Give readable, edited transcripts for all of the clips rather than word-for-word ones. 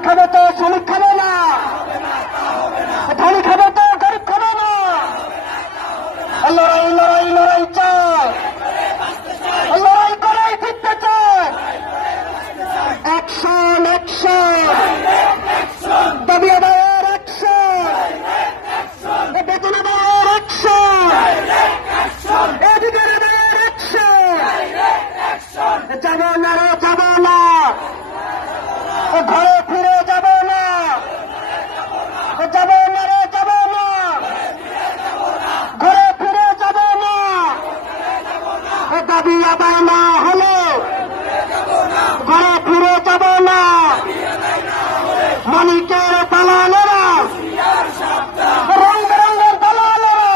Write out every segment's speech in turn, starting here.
মালিক খাবে তো শ্রমিক খাবে না, ধনী খাবে তো গরিব খাবে না। লড়াই লড়াই লড়াই চাই, লড়াই করেই জিততে চাই। অ্যাকশন অ্যাকশন, দাবি আদায়ের অ্যাকশন, বেতন আদায়ের অ্যাকশন, অধিকার আদায়ের অ্যাকশন। যাব না রে যাব না, ঘরে ফিরে যাব না, যাব না রে যাব না, ঘরে ফিরে যাব না। দাবি আদায় না হলে ঘরে ফিরে যাব না। মালিকের দালালেরা, রং বেরঙের দালালেরা,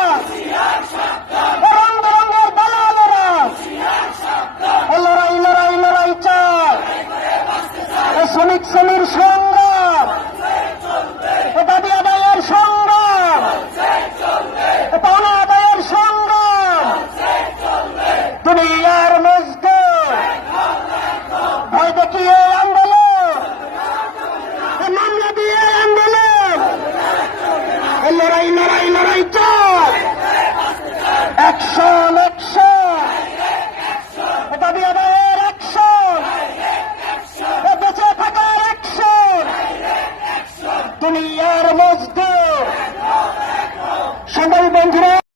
রং বেরঙের দালালেরা, লড়াই লড়াই লড়াই চাই। শ্রমিক শ্রেণীর সংগ্রাম, দাবি আদায়ের সংগ্রাম, পাওনা আদায়ের সংগ্রাম। দুনিয়ার মজদুর ভয় দেখিয়ে আন্দোলন, মামলা দিয়ে আন্দোলন, লড়াই লড়াই লড়াই চাই। অ্যাকশন অ্যাকশন, দাবি আদায়ের অ্যাকশন, বেঁচে থাকার অ্যাকশন। দুনিয়ার মজদুর, সংগ্রামী বন্ধুরা।